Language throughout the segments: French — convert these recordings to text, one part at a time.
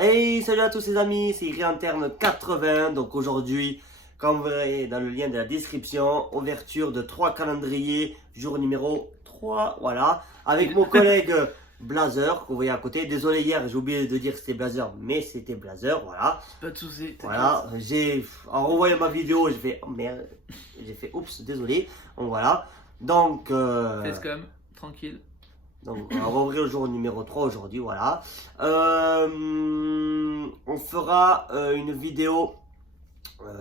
Hey, salut à tous les amis, c'est Réinterne 80. Donc aujourd'hui, comme vous verrez dans le lien de la description, ouverture de 3 calendriers, jour numéro 3, voilà, avec mon collègue Blazer, que vous voyez à côté. Désolé, hier j'ai oublié de dire que c'était Blazer, mais c'était Blazer, voilà. Pas de soucis. Voilà, en revoyant ma vidéo, j'ai fait, oh merde, j'ai fait, oups, désolé. Donc voilà, donc... Faites comme, tranquille. Donc on va ouvrir le jour numéro 3 aujourd'hui, voilà. On fera une vidéo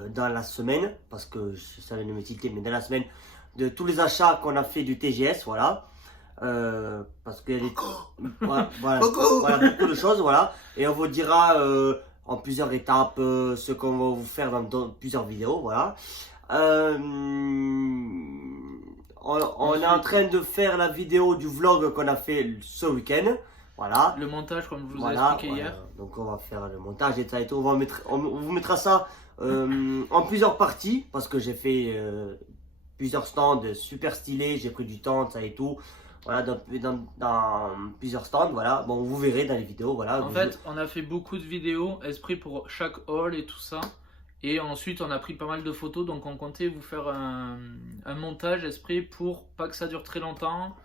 dans la semaine, parce que ça vient de me tilter, mais dans la semaine, de tous les achats qu'on a fait du TGS, voilà. Parce qu'il y a des... voilà, beaucoup de choses, voilà. Et on vous dira en plusieurs étapes ce qu'on va vous faire dans plusieurs vidéos, voilà. On est en train de faire la vidéo du vlog qu'on a fait ce week-end. Voilà. Le montage, comme je vous ai expliqué hier. Donc on va faire le montage et ça et tout. On vous mettra ça en plusieurs parties parce que j'ai fait plusieurs stands super stylés. J'ai pris du temps, ça et tout. Voilà, dans plusieurs stands. Voilà. Bon, vous verrez dans les vidéos. Voilà. En fait, on a fait beaucoup de vidéos esprit pour chaque haul et tout ça. Et ensuite, on a pris pas mal de photos, donc on comptait vous faire un montage esprit pour pas que ça dure très longtemps.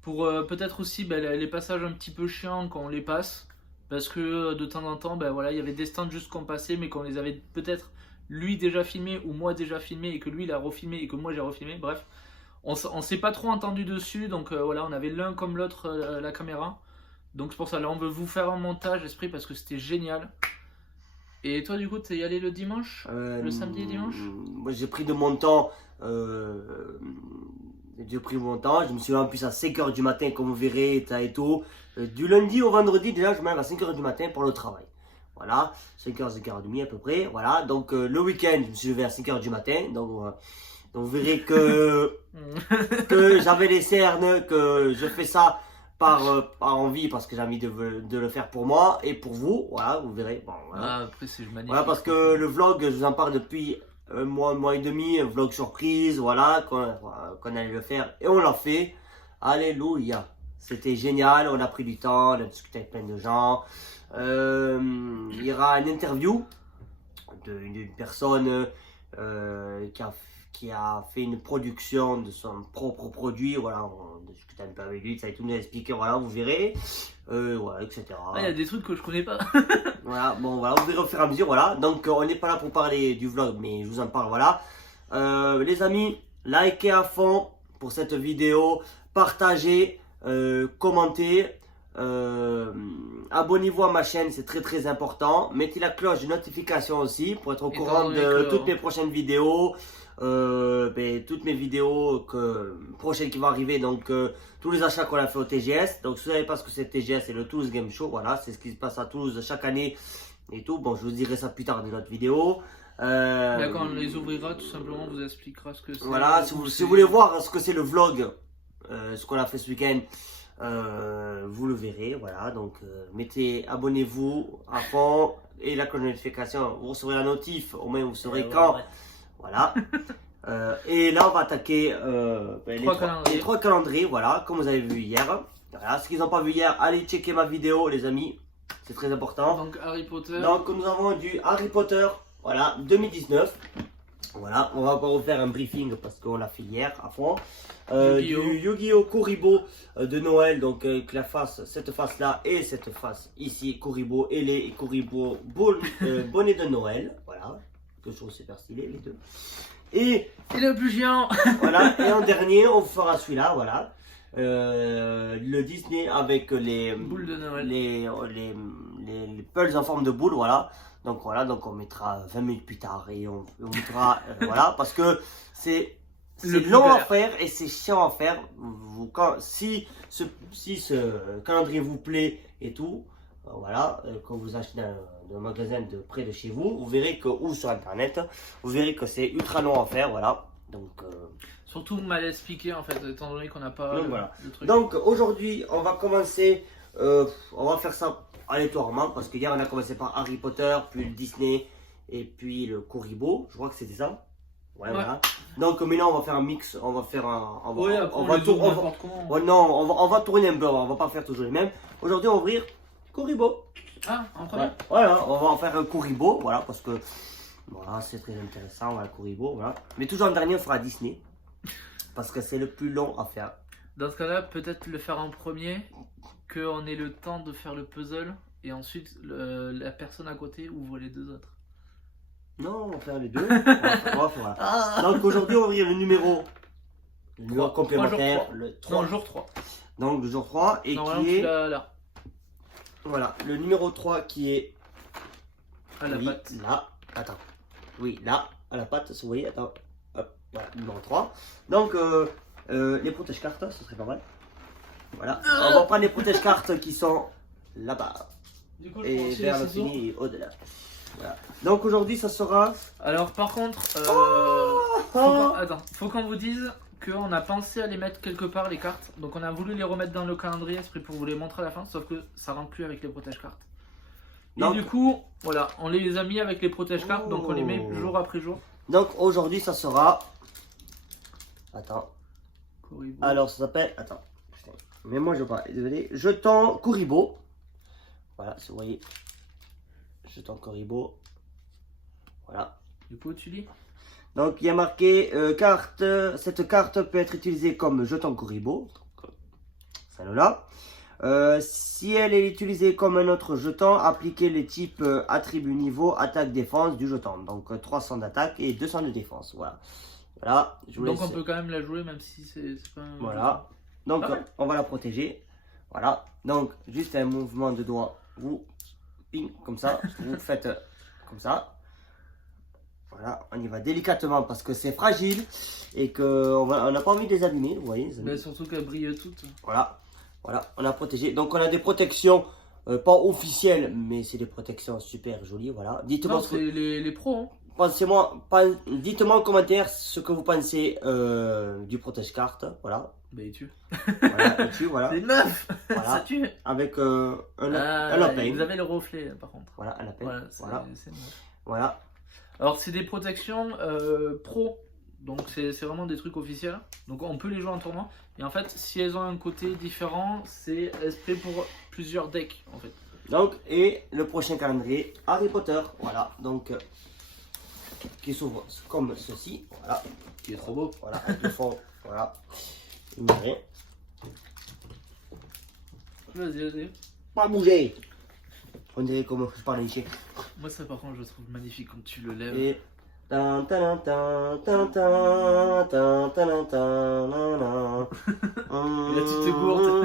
Pour peut-être aussi les passages un petit peu chiants qu'on les passe. Parce que de temps en temps, voilà, il y avait des stands juste qu'on passait, mais qu'on les avait peut-être lui déjà filmé ou moi déjà filmé, et que lui il a refilmé et que moi j'ai refilmé. Bref, on s'est pas trop entendu dessus, donc voilà, on avait l'un comme l'autre la caméra. Donc c'est pour ça, là on veut vous faire un montage esprit parce que c'était génial. Et toi, du coup, t'es allé le dimanche, le samedi et dimanche? Moi, j'ai pris de mon temps. J'ai pris mon temps. Je me suis levé en plus à 5h du matin, comme vous verrez, et tout. Du lundi au vendredi, déjà, je me lève à 5h du matin pour le travail. Voilà, 5h, 5h30 à peu près. Voilà, donc le week-end, je me suis levé à 5h du matin. Donc vous verrez que j'avais les cernes, que je fais ça par envie, parce que j'ai envie de le faire pour moi et pour vous. Voilà, vous verrez. Bon, voilà. Ah, après, c'est magnifique. Voilà, parce que le vlog, je vous en parle depuis un mois et demi, un vlog surprise, voilà, qu'on allait le faire. Et on l'a fait. Alléluia. C'était génial, on a pris du temps, on a discuté avec plein de gens. Il y aura une interview d'une personne qui a fait une production de son propre produit. Voilà, on discute un peu avec lui, ça va tout nous expliquer, voilà, vous verrez. Voilà, etc. Ah, il y a des trucs que je connais pas. Voilà, bon, voilà, vous verrez au fur et à mesure, voilà. Donc, on n'est pas là pour parler du vlog, mais je vous en parle, voilà. Les amis, likez à fond pour cette vidéo, partagez, commentez, abonnez-vous à ma chaîne, c'est très très important. Mettez la cloche de notification aussi pour être au courant de toutes mes prochaines vidéos. Toutes mes vidéos prochaines qui vont arriver, donc tous les achats qu'on a fait au TGS. Donc si vous ne savez pas ce que c'est le TGS, c'est le Toulouse Game Show, voilà, c'est ce qui se passe à Toulouse chaque année et tout. Bon, je vous dirai ça plus tard dans notre vidéo. Quand on les ouvrira, tout simplement, on vous expliquera ce que c'est. Voilà, si vous voulez voir ce que c'est le vlog, ce qu'on a fait ce week-end, vous le verrez, voilà. Donc abonnez-vous à fond et la cloche de notification, vous recevrez la notif, au moins vous saurez quand. Voilà. Et là, on va attaquer les trois calendriers, voilà, comme vous avez vu hier. Voilà, ceux qui n'ont pas vu hier, allez checker ma vidéo, les amis. C'est très important. Donc, Harry Potter. Donc, nous avons du Harry Potter, voilà, 2019. Voilà, on va encore refaire un briefing parce qu'on l'a fait hier à fond. Du Yu-Gi-Oh! Kuribo de Noël, donc avec cette face là et cette face ici, Kuribo et Kuribo bonnet de Noël, voilà. Que je trouve super stylé les deux. Et le plus chiant. voilà, et en dernier on fera celui-là, voilà, le Disney avec les boules de Noël, les pulls en forme de boule, voilà. Donc voilà, donc on mettra 20 minutes plus tard et on mettra voilà, parce que c'est long à faire et c'est chiant à faire. Si ce calendrier vous plaît et tout, voilà, quand vous achetez dans un magasin de près de chez vous, vous verrez que, ou sur internet, vous verrez que c'est ultra long à faire, voilà. Donc surtout mal expliqué en fait, étant donné qu'on n'a pas voilà. le truc. Donc aujourd'hui, on va commencer, on va faire ça aléatoirement, parce que hier on a commencé par Harry Potter, puis le Disney, et puis le Kuribo, je crois que c'était ça. Ouais, voilà. Donc maintenant on va faire un mix, on va faire un... On va tourner un peu, on va pas faire toujours les mêmes. Aujourd'hui on va ouvrir Kuribo. Ah, en premier. Voilà, on va en faire un Kuribo, voilà, parce que voilà, c'est très intéressant, voilà, Kuribo, voilà. Mais toujours en dernier, on fera Disney, parce que c'est le plus long à faire. Dans ce cas-là, peut-être le faire en premier, qu'on ait le temps de faire le puzzle, et ensuite la personne à côté ouvre les deux autres. Non, on va faire les deux. Voilà. Donc aujourd'hui, on va ouvrir le numéro complémentaire, le 3. Non, jour 3. Donc le jour 3, et Normalement, qui est... là. Voilà, le numéro 3 qui est... À la oui, patte. là, attends. Oui, là, à la patte, vous voyez, attends. Hop, voilà, numéro 3. Donc, les protège-cartes, ce serait pas mal. Voilà, on va prendre les protège-cartes qui sont là-bas. Du coup, je Et prends aussi vers les le ciseaux. fini et au-delà. Voilà. Donc aujourd'hui, ça sera... Alors, par contre, faut qu'on vous dise qu'on a pensé à les mettre quelque part, les cartes. Donc, on a voulu les remettre dans le calendrier esprit pour vous les montrer à la fin, sauf que ça rentre plus avec les protège-cartes. Et Donc- du coup, voilà, on les a mis avec les protège-cartes, donc on les met jour après jour. Donc aujourd'hui, ça sera... Attends. Kuribo. Alors, ça s'appelle... Attends. Putain. Mais moi, je vois. Désolé. Jeton Kuribo. Voilà, si vous voyez. Jeton Kuribo. Voilà. Du coup, tu lis. Donc, il y a marqué carte. Cette carte peut être utilisée comme jeton Kuribo. Celle-là. Si elle est utilisée comme un autre jeton, appliquez les types attributs niveau attaque défense du jeton. Donc 300 d'attaque et 200 de défense. Voilà. Voilà. Je vous Donc, laisse- on peut quand même la jouer, même si c'est pas un. Voilà. Donc Pas mal. on va la protéger. Voilà. Donc juste un mouvement de doigt. Vous ping comme ça. Vous faites comme ça. Voilà. On y va délicatement parce que c'est fragile et qu'on n'a pas envie de les abîmer. Vous voyez. Les amis. Mais surtout qu'elles brillent toutes. Voilà. Voilà. On a protégé. Donc on a des protections pas officielles, mais c'est des protections super jolies. Voilà. Dites-moi Non, ce que- c'est les pros. Hein. dites-moi en commentaire ce que vous pensez du protège-carte. Voilà. Bah, il tue. Voilà. Là-dessus, voilà. C'est une meuf. Voilà. Ça tue. Avec un Ah, lapin. vous avez le reflet, par contre. Voilà, un lapin. Voilà, c'est Voilà. c'est une meuf. Voilà. Alors, c'est des protections pro. Donc, c'est vraiment des trucs officiels. Donc, on peut les jouer en tournoi. Et en fait, si elles ont un côté différent, c'est esprit pour plusieurs decks, en fait. Donc, et le prochain calendrier, Harry Potter. Voilà. Donc, qui s'ouvre comme ceci. Voilà. Qui est trop beau. Voilà. Avec le fond. Voilà. Ignorez. Vas-y, vas-y. Pas bouger. On dirait comme je parle ici. Moi, ça, par contre, je le trouve magnifique quand tu le lèves. Et. Tan, tan, tan, tan, tan, tan, tan, tan, nan. Et là, tu te gourdes.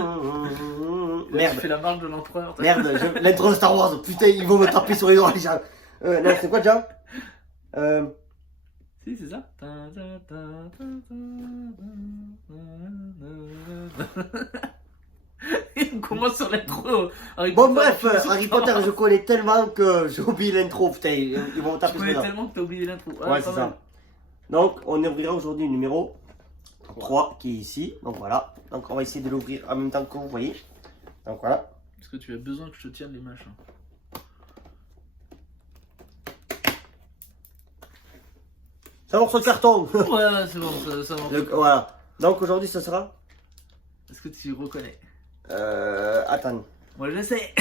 Là, Merde. tu fais la marche de l'empereur. Merde, l'intro de Star Wars, putain, ils vont me taper sur les doigts déjà. Non, c'est quoi déjà Si, c'est ça. On commence sur l'intro. Bon, bref, Harry Potter, je connais tellement que j'ai oublié l'intro, putain, ils vont me Je taper sur connais les doigts. tellement que t'as oublié l'intro. Ah, Ouais, pas c'est mal. ça. Donc, on ouvrira aujourd'hui le numéro 3 qui est ici. Donc voilà. Donc, on va essayer de l'ouvrir en même temps que vous voyez. Donc voilà. Est-ce que tu as besoin que je te tienne les machins? C'est un morceau de carton. Ouais, c'est bon, ça va. Voilà. Donc aujourd'hui, ça sera. Est-ce que tu reconnais? Attends. Moi je sais.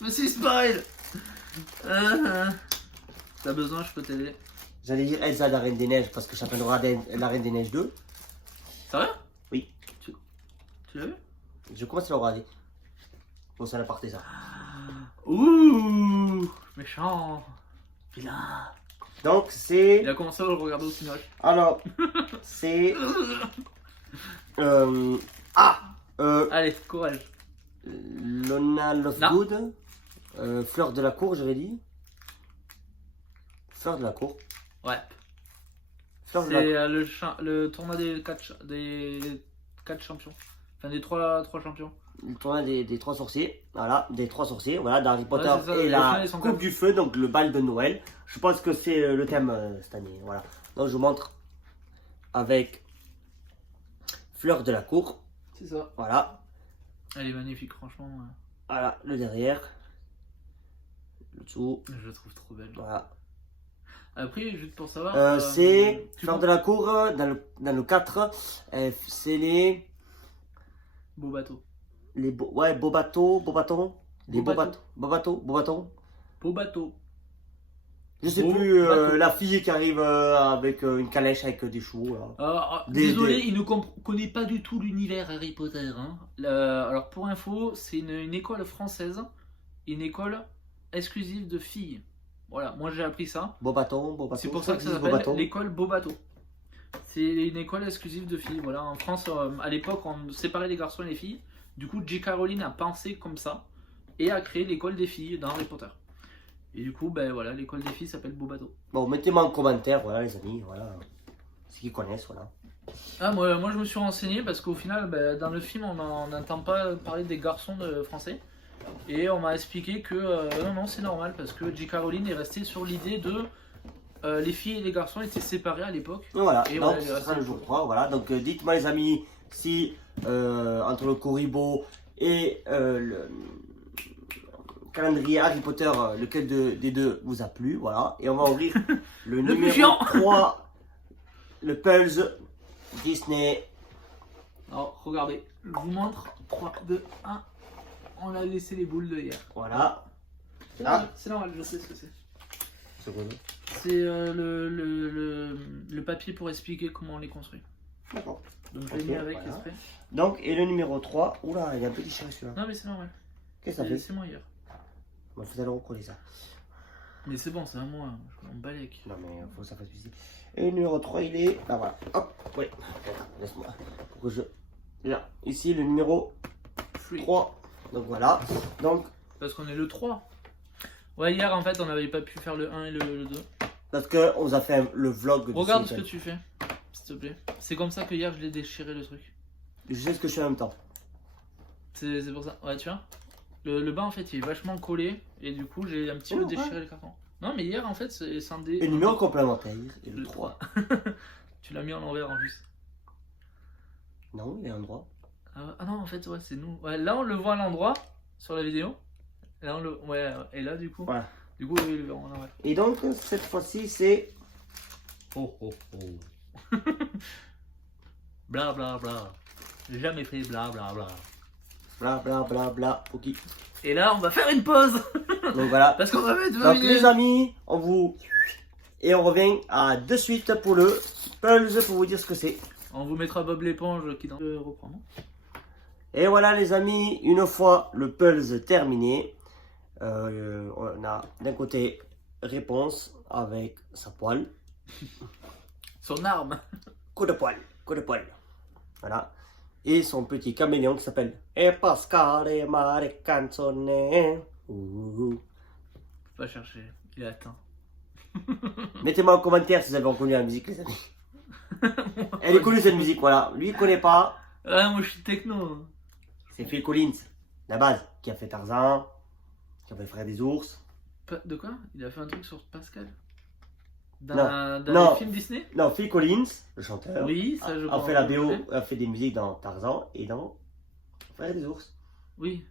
Je me suis spoil. T'as besoin, je peux t'aider. J'allais dire Elsa la Reine des Neiges parce que j'appellerai la Reine des Neiges 2. Sérieux? Oui. Tu l'as vu? Je commence à le regarder. Bon, ça l'a parté ça. Ouh, méchant. Vilain. Donc c'est. Il a commencé à le regarder au cinéma. Alors, c'est. Allez, courage. Lona Lovegood. Fleur de la cour, j'avais dit. Fleur de la cour. Ouais. Fleur de la C'est cour. le tournoi des 4 champions. Enfin, des 3 champions. Le tournoi des trois sorciers. Voilà, des trois sorciers. Voilà, d'Harry Potter c'est ça, et au la final, ils sont Coupe quatre. du Feu, donc le bal de Noël. Je pense que c'est le thème cette année. Voilà. Donc je vous montre avec Fleur de la cour. C'est ça. Voilà. Elle est magnifique, franchement. Voilà, le derrière. Le dessous. Je la trouve trop belle. Voilà. Après, juste pour savoir. C'est tu Fleur vois- de la cour dans le 4. C'est les. Beau bateau. Les beaux bateaux, beaux bâtons. Des beaux bateaux. Beaux bateaux, beaux bateaux. Beau bateau. Je sais Beau plus, bateau. la fille qui arrive avec une calèche avec des chevaux. Là. Désolé, il ne connaît pas du tout l'univers Harry Potter. Hein. Alors pour info, c'est une école française, une école exclusive de filles. Voilà, moi j'ai appris ça. Beau bateau, beau bateau. C'est pour ça que ça s'appelle l'école Beau Bateau. C'est une école exclusive de filles. Voilà, en France, à l'époque, on séparait les garçons et les filles. Du coup, J.K. Rowling a pensé comme ça et a créé l'école des filles dans Harry Potter. Et du coup, ben voilà, l'école des filles s'appelle Beau Bateau. Bon, mettez-moi en commentaire, voilà les amis, voilà. Ceux qui connaissent, voilà. Ah, moi je me suis renseigné parce qu'au final, ben, dans le film, on n'entend pas parler des garçons de français. Et on m'a expliqué que non, c'est normal parce que J.K. Rowling est resté sur l'idée de les filles et les garçons étaient séparés à l'époque. Voilà, et donc voilà, ce sera le jour 3, voilà. Donc dites-moi les amis si entre le Corribo et le calendrier Harry Potter, lequel des deux vous a plu, voilà. Et on va ouvrir le numéro 3, le Pulse Disney. Alors regardez, je vous montre 3, 2, 1. On a laissé les boules de hier. Voilà. C'est normal, je sais ce que c'est. C'est quoi? C'est le papier pour expliquer comment on les construit. D'accord. Donc je l'ai mis avec exprès. Donc, et le numéro 3, oula, il y a un petit chat celui-là. Non mais c'est normal. Qu'est-ce que ça fait? C'est moi hier. Moi, vous allez recoller ça. Mais c'est bon, c'est à moi, je m'en balèque. Non mais faut que ça fasse ici. Et le numéro 3, il est là, voilà. Hop, oui. Attends, laisse-moi. Pour que je... Là, ici le numéro 3. Donc voilà. Donc, parce qu'on est le 3. Ouais, hier en fait on n'avait pas pu faire le 1 et le 2. Parce qu'on vous a fait le vlog. Regarde ce que tu fais, s'il te plaît. C'est comme ça que hier je l'ai déchiré le truc. Je sais ce que je fais en même temps. C'est pour ça. Ouais, tu vois. Le bas en fait il est vachement collé et du coup j'ai un petit peu déchiré le carton. Non mais hier en fait c'est scindé. Et le numéro complémentaire et le 3. Tu l'as mis en l'envers en plus. Non, il est à l'endroit. Ah non en fait ouais c'est nous. Ouais, là on le voit à l'endroit sur la vidéo. Là on le... Ouais et là du coup. Voilà. Du coup oui, le verront en l'envers. Et donc cette fois-ci c'est... Oh oh oh. Bla bla bla. J'ai jamais fait bla bla bla. Bla bla bla bla. Ok. Et là on va faire une pause. Donc voilà. Parce qu'on va mettre 20 donc les amis, on vous... Et on revient à de suite pour le Pulse pour vous dire ce que c'est. On vous mettra Bob l'éponge qui reprend. Et voilà les amis, une fois le Pulse terminé, on a d'un côté réponse avec sa poêle. Son arme. Coup de poêle, coup de poêle. Voilà. Et son petit caméléon qui s'appelle E Pascale Mare Canzone. Faut pas chercher, il est atteint. Mettez-moi en commentaire si vous avez reconnu la musique les amis. Elle est connue cette musique, voilà. Lui il connaît pas. Ah moi je suis techno. C'est Phil Collins, la base, qui a fait Tarzan, qui a fait Frère des ours. De quoi? Il a fait un truc sur Pascal? Non. Dans les films Disney? Non, Phil Collins, le chanteur, Oui, ça je a fait la BO, a fait des musiques dans Tarzan et dans Frère des ours. Oui.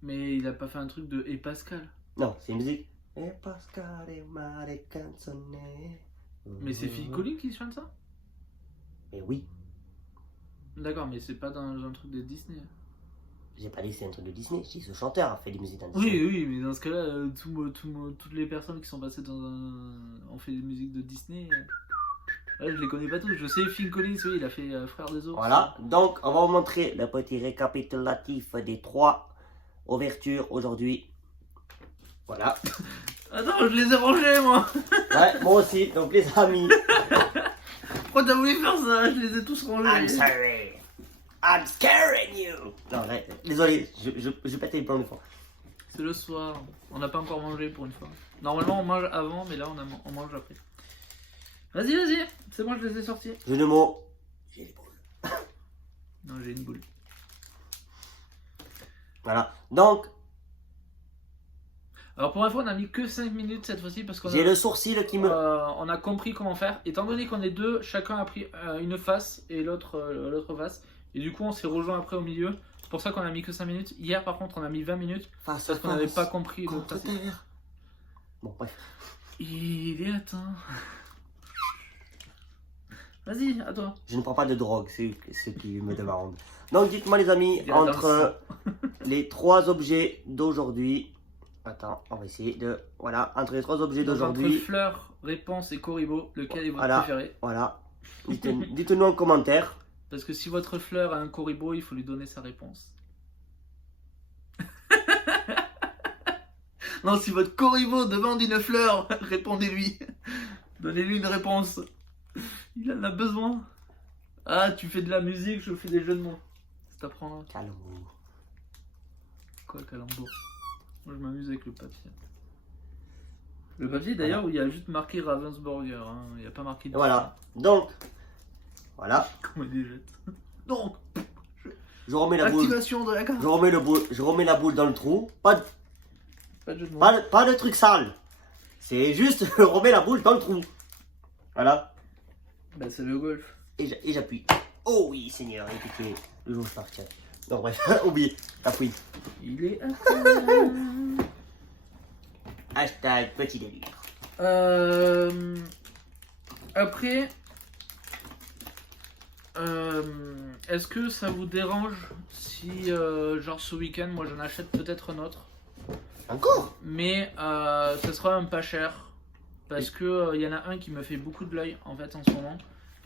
Mais il a pas fait un truc de Et Pascal. Non, c'est une musique. E Pascale Mare Canzone. Mais c'est Phil Collins qui chante ça? Mais oui, D'accord, mais c'est pas dans un truc de Disney. j'ai pas dit que c'est un truc de Disney, j'ai dit ce chanteur a fait des musiques dans Disney. Oui, oui, mais dans ce cas-là, toutes les personnes qui sont passées ont fait des musiques de Disney. Ouais, je les connais pas tous. Je sais Phil Collins, oui, il a fait Frère des ours. Voilà, donc on va vous montrer le petit récapitulatif des 3 ouvertures aujourd'hui. Voilà. Attends, je les ai rangés moi. Ouais, moi aussi, donc les amis. Pourquoi t'as voulu faire ça? Je les ai tous rangés. I'm sorry. I'm scaring you. Non, arrête. Désolé, je pétais les plans de fois. C'est le soir. On n'a pas encore mangé pour une fois. Normalement on mange avant, mais là on mange après. Vas-y, vas-y. C'est bon, je les ai sortis. Jeu de mots. J'ai les boules. Non, j'ai une boule. Voilà. Donc, Alors pour info, on a mis que 5 minutes cette fois-ci parce qu'on j'ai a... le sourcil qui me... on a compris comment faire. Étant donné qu'on est deux, chacun a pris une face et l'autre face. Et du coup, on s'est rejoint après au milieu. C'est pour ça qu'on a mis que 5 minutes. Hier, par contre, on a mis 20 minutes Face parce qu'on n'avait pas compris le contre principe. terre. Bon, bref. Il est atteint. Vas-y, à toi. Je ne prends pas de drogue, c'est ce qui me demande. Donc dites-moi les amis, Il y a dans le entre les 3 objets d'aujourd'hui... Attends, on va essayer de... Voilà, entre les 3 objets Donc, d'aujourd'hui... entre Fleur, Réponse et Corribo, lequel est votre Voilà. préféré? Voilà. Dites-nous en commentaire. Parce que si votre Fleur a un Corribo, il faut lui donner sa réponse. Non, si votre Corribo demande une fleur, répondez-lui. Donnez-lui une réponse. Il en a besoin. Ah, tu fais de la musique, je fais des jeux de mots. Ça t'apprendra. Calembour. Quoi, calembour? Moi, je m'amuse avec le papier. Le papier, d'ailleurs, où il y a juste marqué Ravensburger. Hein. Il n'y a pas marqué... Voilà. Donc, voilà. Comment il les jette. Donc, Je remets la boule. activation de la carte. Je remets la boule dans le trou. Pas Pas de jeu de mots. de truc sale. C'est juste, je remets la boule dans le trou. Voilà. Bah, c'est le golf. Et j'appuie. Oh oui, Seigneur, écoutez, le jour partir. Non, bref, oubliez, t'appuies. Il est... Hashtag petit délire. Après, est-ce que ça vous dérange si, genre ce week-end, moi j'en achète peut-être un autre, Encore? mais ça sera un pas cher, parce que y en a un qui me fait beaucoup de l'œil en fait en ce moment.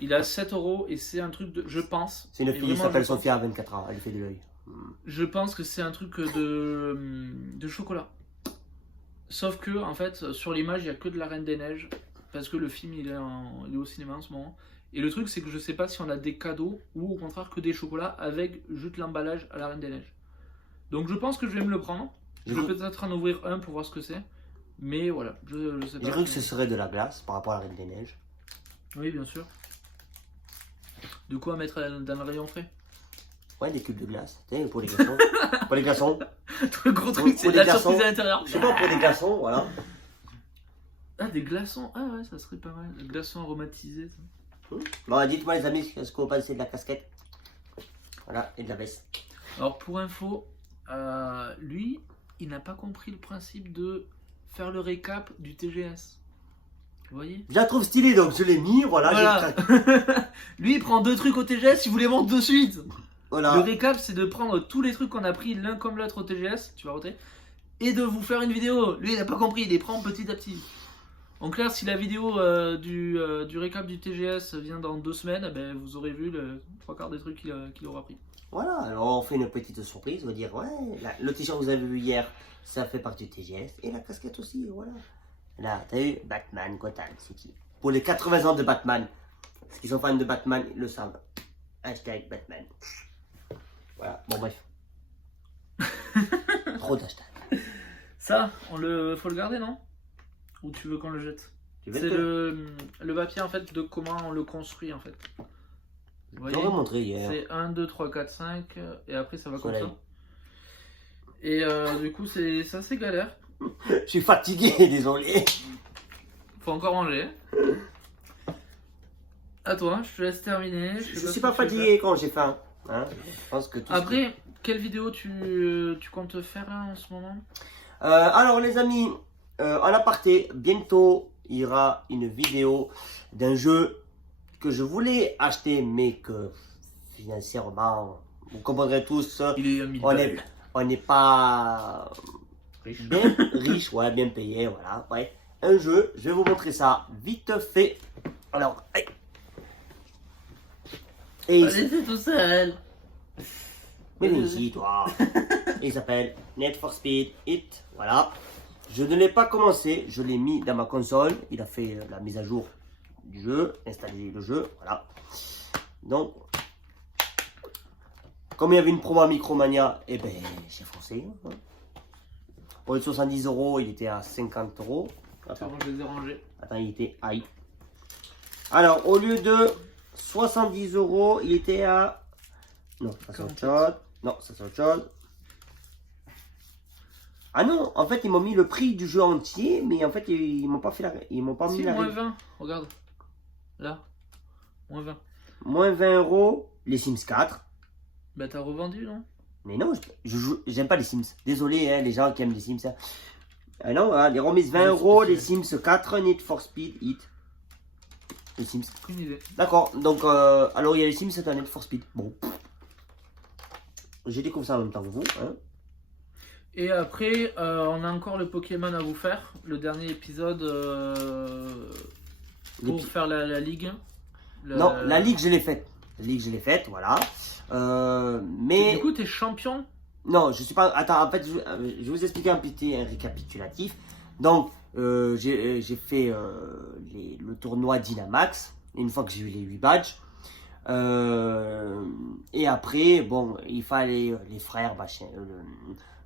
Il a 7 € et c'est un truc de, je pense. C'est une et fille qui vraiment, s'appelle je pense- Sophia à 24 ans, elle fait de l'œil. Je pense que c'est un truc de chocolat. Sauf que, en fait, sur l'image, il n'y a que de la Reine des Neiges. Parce que le film, il est au cinéma en ce moment. Et le truc, c'est que je sais pas si on a des cadeaux ou au contraire que des chocolats avec juste l'emballage à la Reine des Neiges. Donc je pense que je vais me le prendre. Je vais peut-être en ouvrir un pour voir ce que c'est. Mais voilà, je sais pas. J'ai cru que ce serait de la glace par rapport à la Reine des Neiges. Oui, bien sûr. De quoi mettre dans le rayon frais. Ouais, des cubes de glace. Tu sais, pour les glaçons. Pour les glaçons. Le gros truc, c'est Pour de la des glaçons. surprise à l'intérieur. Je sais pas, pour des glaçons, voilà. Ah, des glaçons. Ah ouais, ça serait pas mal. Des glaçons aromatisés. Ça. Bon, dites-moi les amis, ce que vous pensez de la casquette. Voilà, et de la veste. Alors pour info, lui, il n'a pas compris le principe de faire le récap du TGS. Vous voyez? Je la trouve stylée, donc je l'ai mis, voilà. Voilà. Lui, il prend 2 trucs au TGS, il vous les montre de suite. Voilà. Le récap, c'est de prendre tous les trucs qu'on a pris l'un comme l'autre au TGS, tu vas voter, et de vous faire une vidéo. Lui, il n'a pas compris, il les prend petit à petit. En clair, si la vidéo du récap du TGS vient dans 2 semaines, ben, vous aurez vu le 3/4 des trucs qu'il aura pris. Voilà, alors on fait une petite surprise, on va dire, ouais, le t-shirt que vous avez vu hier, ça fait partie du TGS, et la casquette aussi, voilà. Là, t'as vu, Batman, Gotham City. Pour les 80 ans de Batman, ceux qui sont fans de Batman, ils le savent. Hashtag Batman. Voilà, bon bref. Trop d'hashtags. Ça, faut le garder, non? Ou tu veux qu'on le jette? Tu veux C'est que le papier en fait de comment on le construit en fait. Vous voyez, j'aurais montré hier. c'est 1, 2, 3, 4, 5 et après ça va comme Soleil. ça. Et du coup c'est assez galère. Je suis fatigué, désolé. Faut encore ranger. À toi, je te laisse terminer. Je sais suis pas pas ce que tu veux fatigué quand j'ai faim. Hein, je pense que tout faire. Après, quelle vidéo tu comptes faire là, en ce moment? alors les amis, en aparté, bientôt il y aura une vidéo d'un jeu que je voulais acheter mais que financièrement, vous comprendrez tous, Il est à 1000 on n'est pas riche. bien riche, ouais, bien payé, voilà. Ouais, un jeu, je vais vous montrer ça vite fait. Alors, hey. Et Allez, c'est tout seul. mais viens ici, toi. Il s'appelle Need for Speed Hit. Voilà. Je ne l'ai pas commencé. Je l'ai mis dans ma console. Il a fait la mise à jour du jeu. Installer le jeu. Voilà. Donc, comme il y avait une promo à Micromania, eh ben, j'ai foncé. Hein. Pour les 70 €, il était à 50 €. Attends, Je les ai rangés. il était high. Alors, au lieu de 70 €, il était à... Non, ça c'est autre chose. Non, ça c'est autre chose. Ah non, en fait, ils m'ont mis le prix du jeu entier, mais en fait, ils m'ont pas fait la... Ils m'ont pas mis Si, la... moins 20, regarde. Là, moins 20. Moins 20 €, les Sims 4. Bah t'as revendu, non? Mais non, j'aime pas les Sims. Désolé, hein, les gens qui aiment les Sims. Hein. Ah non, hein, les remises 20 €, les Sims 4, Need for Speed Hit. Les Sims. Aucune idée. D'accord, donc alors il y a les Sims cette année de For Speed. Bon. J'ai découvert ça en même temps que vous. Hein. Et après, on a encore le Pokémon à vous faire. Le dernier épisode pour faire la ligue. Non, la ligue je l'ai faite. La ligue je l'ai faite, voilà. Mais... Et du coup, t'es champion? Non, je suis pas... Attends, en fait, je vais vous expliquer un petit récapitulatif. Donc, j'ai fait le tournoi Dynamax, une fois que j'ai eu les 8 badges. Et après, bon, il fallait les frères,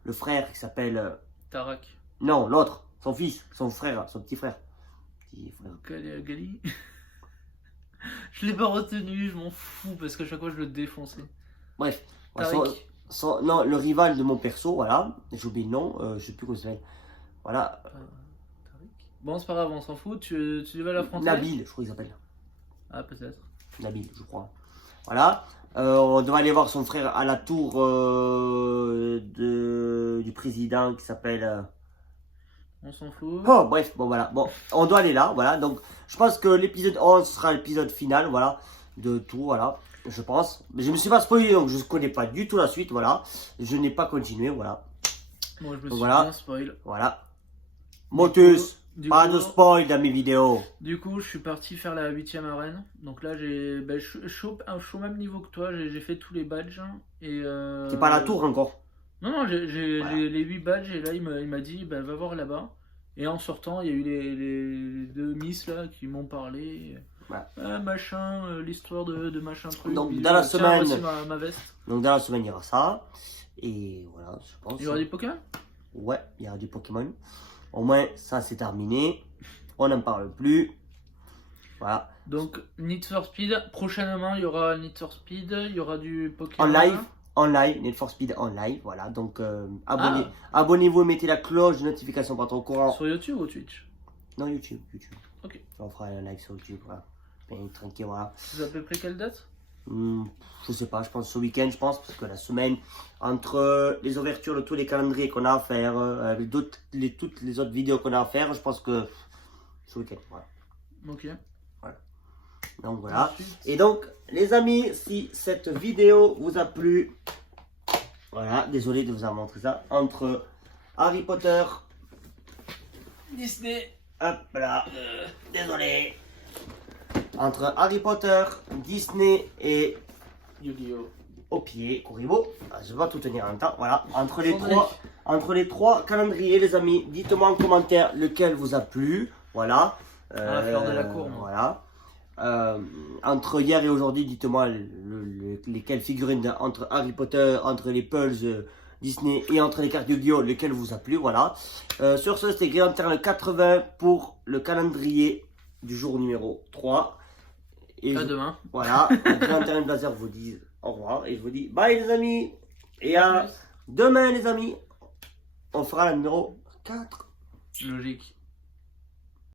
le frère qui s'appelle... Tarak. Non, l'autre, son fils, son frère, son petit frère. Gali. Je l'ai pas retenu, je m'en fous, parce qu'à chaque fois je le défonçais. Bref, Tarik. non, le rival de mon perso, voilà, j'ai oublié le nom, je sais plus comment il s'appelle. Voilà. Tarik. Bon, c'est pas grave, on s'en fout, tu devais l'affronter. Nabil, je crois qu'il s'appelle. Ah, peut-être. Nabil, je crois. Voilà. On doit aller voir son frère à la tour du président qui s'appelle... On s'en fout. Oh, bref, bon voilà. Bon, on doit aller là, voilà. Donc, je pense que l'épisode 11 sera l'épisode final, voilà. De tout, voilà. Je pense. Mais je me suis pas spoilé, donc je ne connais pas du tout la suite, voilà. Je n'ai pas continué, voilà. Moi, je me Donc, suis voilà. bien spoil. Voilà. Motus, pas coup, de spoil dans mes vidéos. Du coup, je suis parti faire la 8ème arène. Donc là, je suis au même niveau que toi. J'ai fait tous les badges. C'est pas la tour encore. Non, j'ai les 8 badges. Et là, il m'a dit, va voir là-bas. Et en sortant, il y a eu les deux miss là qui m'ont parlé. Ouais. Machin, l'histoire de machin truc. Donc, dans la semaine. Voici ma veste. Donc, dans la semaine, il y aura ça. Et voilà, je pense. Il y aura des Pokémon? Ouais, il y aura du Pokémon. Au moins, ça c'est terminé. On n'en parle plus. Voilà. Donc, Need for Speed. Prochainement, il y aura Need for Speed. Il y aura du Pokémon. En live, Need for Speed en live. Voilà. Donc, abonnez-vous et mettez la cloche de notification pour être au courant. Sur YouTube ou Twitch? Non, YouTube. Ok. On fera un live sur YouTube. Voilà. Bien, tranquille, voilà. C'est à peu près quelle date? Je sais pas, je pense ce week-end, parce que la semaine, entre les ouvertures de tous les calendriers qu'on a à faire, toutes les autres vidéos qu'on a à faire, je pense que ce week-end, voilà. Ok. Voilà. Donc voilà. Ensuite. Et donc, les amis, si cette vidéo vous a plu, voilà, désolé de vous avoir montré ça, entre Harry Potter, Disney. hop là, désolé. Entre Harry Potter, Disney et Yu-Gi-Oh! Au pied, Kuribo, je vais pas tout tenir en même temps, voilà, entre Cendric. les trois calendriers les amis, dites-moi en commentaire lequel vous a plu, voilà. La fleur de la cour, voilà. Entre hier et aujourd'hui, dites-moi lesquelles figurines entre Harry Potter, entre les Pulse Disney et entre les cartes Yu-Gi-Oh! Lequel vous a plu, voilà. Sur ce, c'était Green Lantern 80 pour le calendrier du jour numéro 3. Et à demain. Voilà, Green Lantern Blazer vous dit au revoir et je vous dis bye les amis. Et à demain les amis, on fera la numéro 4. Logique.